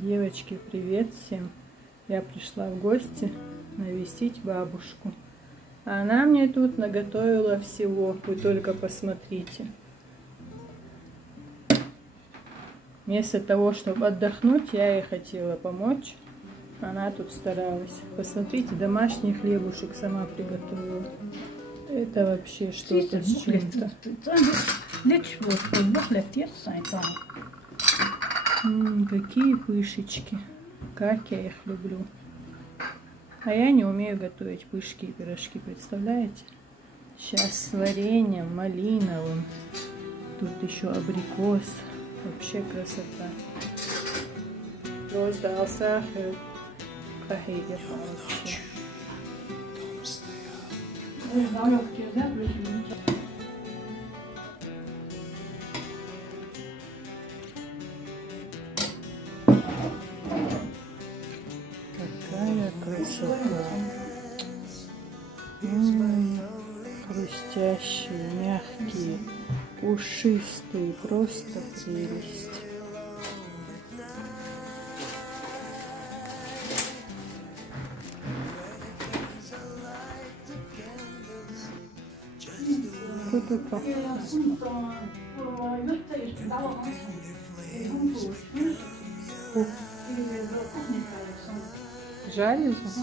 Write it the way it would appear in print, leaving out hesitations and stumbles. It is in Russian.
Девочки, привет всем! Я пришла в гости навестить бабушку. Она мне тут наготовила всего, вы только посмотрите. Вместо того, чтобы отдохнуть, я ей хотела помочь. Она тут старалась. Посмотрите, домашний хлебушек сама приготовила. Это вообще что-то с чем-то. Какие пышечки. Как я их люблю. А я не умею готовить пышки и пирожки, представляете? Сейчас с вареньем малиновым. Тут еще абрикос. Вообще красота. Просто сахар. Вообще. Какая красота. Хрустящие, мягкие, пушистые, просто прелесть. Что это? Жарится?